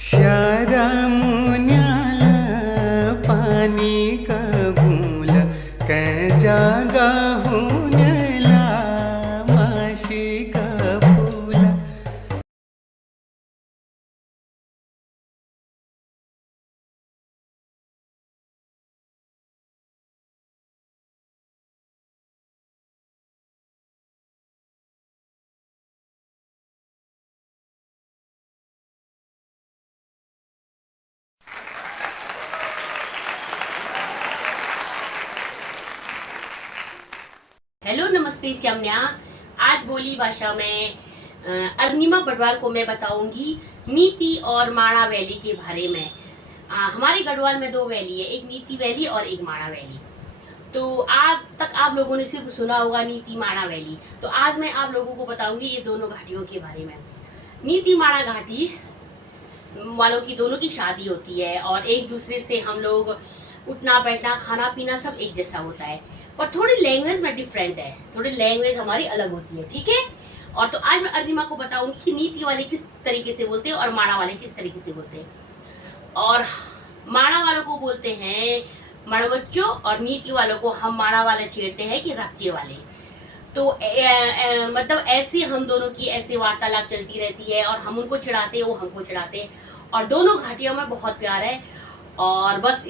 शारा मुन्याला पानी का बूंद कै जागा हुनला माशी का फूला। हेलो नमस्ते श्यामन्या। आज बोली भाषा में अरुणिमा बड़वाल को मैं बताऊंगी नीति और माणा वैली के बारे में। हमारे गढ़वाल में दो वैली है, एक नीति वैली और एक माणा वैली। तो आज तक आप लोगों ने सिर्फ सुना होगा नीति माणा वैली, तो आज मैं आप लोगों को बताऊंगी ये दोनों घाटियों के बारे में। नीति माणा घाटी वालों की दोनों की शादी होती है और एक दूसरे से हम लोग उठना बैठना खाना पीना सब एक जैसा होता है, और थोड़ी लैंग्वेज में डिफरेंट है, थोड़ी लैंग्वेज हमारी अलग होती है, ठीक है। और तो आज मैं अरुणिमा को बताऊंगी कि नीति वाले किस तरीके से बोलते हैं और माणा वाले किस तरीके से बोलते हैं। और माणा वालों को बोलते हैं मणवच्चो और नीति वालों को हम माणा वाले छेड़ते हैं कि रक्चे वाले। तो मतलब ऐसे हम दोनों की ऐसे वार्तालाप चलती रहती है और हम उनको चिढ़ाते हैं, वो हमको चिढ़ाते हैं, और दोनों घाटियों में बहुत प्यार है और बस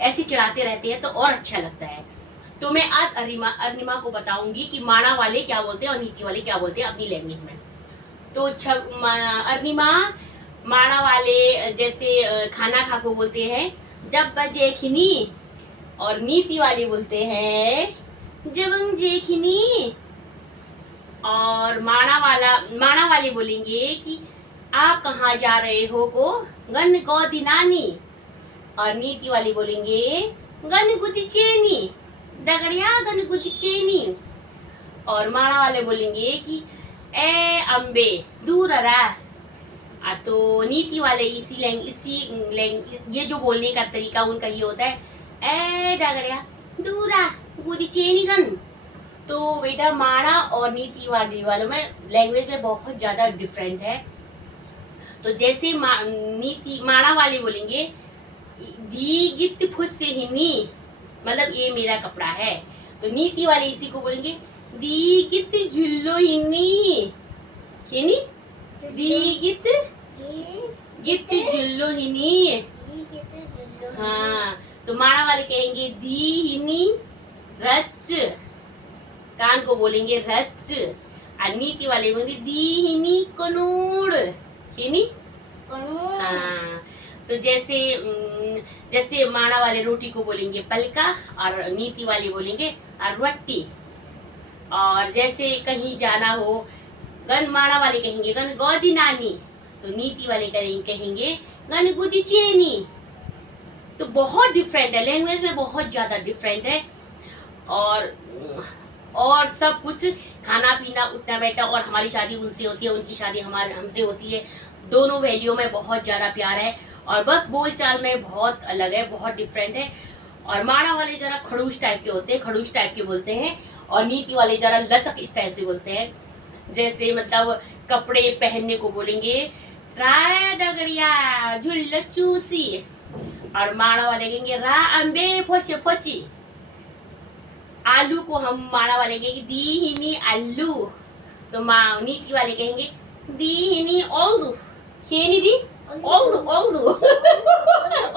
ऐसे चिढ़ाते रहते हैं तो और अच्छा लगता है। तो मैं आज अरुणिमा को बताऊंगी कि माणा वाले क्या बोलते हैं और नीति वाले क्या बोलते हैं अपनी लैंग्वेज में। तो अरुणिमा, माणा वाले जैसे खाना खा को बोलते हैं जब बजे खिनी, और नीति वाले बोलते हैं जब जे खिनी। और माणा वाले बोलेंगे कि आप कहाँ जा रहे हो को गन गो दिनानी, और नीति वाले बोलेंगे गन गुदी चेनी दगड़िया गन गुदी चेनी। और माणा वाले बोलेंगे कि ए अम्बे दूर रहा। तो नीति वाले ये जो बोलने का तरीका उनका ये होता है, ए दगड़िया दूरा गुदी चेनी गन। तो बेटा माणा और नीति वालों में लैंग्वेज में बहुत ज्यादा डिफरेंट है। तो जैसे माणा वाले बोलेंगे दी गित फुस से हिनी, मतलब ये मेरा कपड़ा है। तो नीति वाले इसी को बोलेंगे दी गित झुल्लो हिनी, हिनी दी गित झुल्लो हिनी। हाँ, तो माणा वाले कहेंगे दी हिनी रच, कान को बोलेंगे रच। और नीति वाले बोलेंगे दी हिनी कनूड़, हिनी। हाँ, तो जैसे माणा वाले रोटी को बोलेंगे पलका और नीति वाले बोलेंगे रट्टी। और जैसे कहीं जाना हो, गन माणा वाले कहेंगे गन गोदी नानी, तो नीति वाले कहेंगे गन गुदी चेनी। तो बहुत डिफरेंट है, लैंग्वेज में बहुत ज्यादा डिफरेंट है। और सब कुछ खाना पीना उठना बैठना, और हमारी शादी उनसे होती है, उनकी शादी हमसे होती है। दोनों वैलियों में बहुत ज्यादा प्यार है और बस बोलचाल में बहुत अलग है, बहुत डिफरेंट है। और माणा वाले जरा खड़ूस टाइप के होते हैं, खड़ूस टाइप के बोलते हैं, और नीति वाले जरा लचक स्टाइल से बोलते हैं। जैसे मतलब कपड़े पहनने को बोलेंगे राय दगड़िया झुल्ल चूसी, और माणा वाले कहेंगे रा अम्बे फोचे फोची। आलू को हम माणा वाले कहेंगे दी हिनी आलू, तो नीति वाले कहेंगे दी हिनी ओल्दू, खेनी दी ओल्दू ओल्दू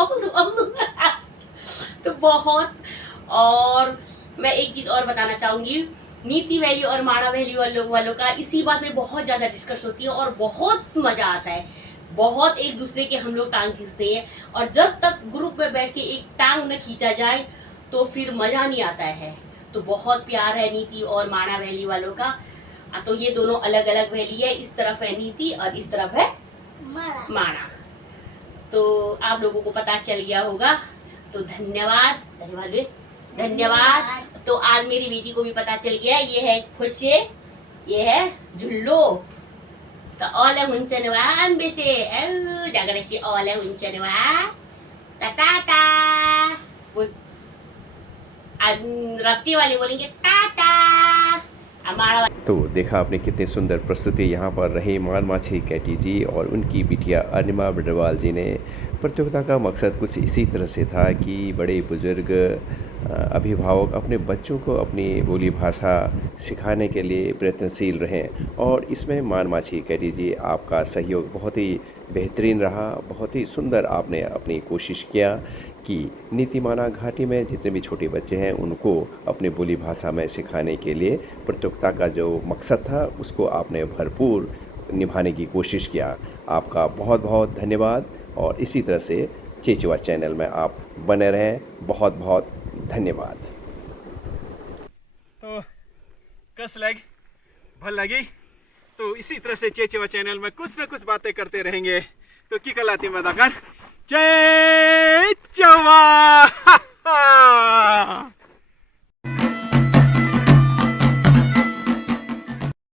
ओल्दू ओल्दू। तो बहुत। और मैं एक चीज और बताना चाहूंगी, नीति वैली और माणा वैली वालों का इसी बात में बहुत ज्यादा डिस्कस होती है और बहुत मजा आता है, बहुत एक दूसरे के हम लोग टांग खींचते हैं। और जब तक ग्रुप में बैठ के एक टांग न खींचा जाए तो फिर मजा नहीं आता है। तो बहुत प्यार है नीति और माणा वैली वालों का। तो ये दोनों अलग अलग वैली है, इस तरफ है नीति और इस तरफ है माणा। तो आप लोगों को पता चल गया होगा। तो धन्यवाद धन्यवाद धन्यवाद। तो आज मेरी बेटी को भी पता चल गया, ये है खुशे, ये है झुल्लो। तो ओले हुंचनवा अंबे से जगड़े से ओले हुंचनवा टाटा। रच्चे वाले बोलेंगे टाटा, हमारा तो देखा आपने कितनी सुंदर प्रस्तुति यहाँ पर रही मानमाछी कैटी जी और उनकी बिटिया अनिमा बर्डवाल जी ने। प्रतियोगिता का मकसद कुछ इसी तरह से था कि बड़े बुज़ुर्ग अभिभावक अपने बच्चों को अपनी बोली भाषा सिखाने के लिए प्रयत्नशील रहें, और इसमें मानमाछी कैटी जी आपका सहयोग बहुत ही बेहतरीन रहा। बहुत ही सुंदर आपने अपनी कोशिश किया कि नीतिमाना घाटी में जितने भी छोटे बच्चे हैं उनको अपनी बोली भाषा में सिखाने के लिए प्रतियोगिता का जो मकसद था उसको आपने भरपूर निभाने की कोशिश किया। आपका बहुत बहुत धन्यवाद, और इसी तरह से चेचवा चैनल में आप बने रहें। बहुत बहुत धन्यवाद। तो कस लग भल लगी, तो इसी तरह से चेचवा चैनल में कुछ न कुछ बातें करते रहेंगे। तो की कलाती मदाकर चेचवा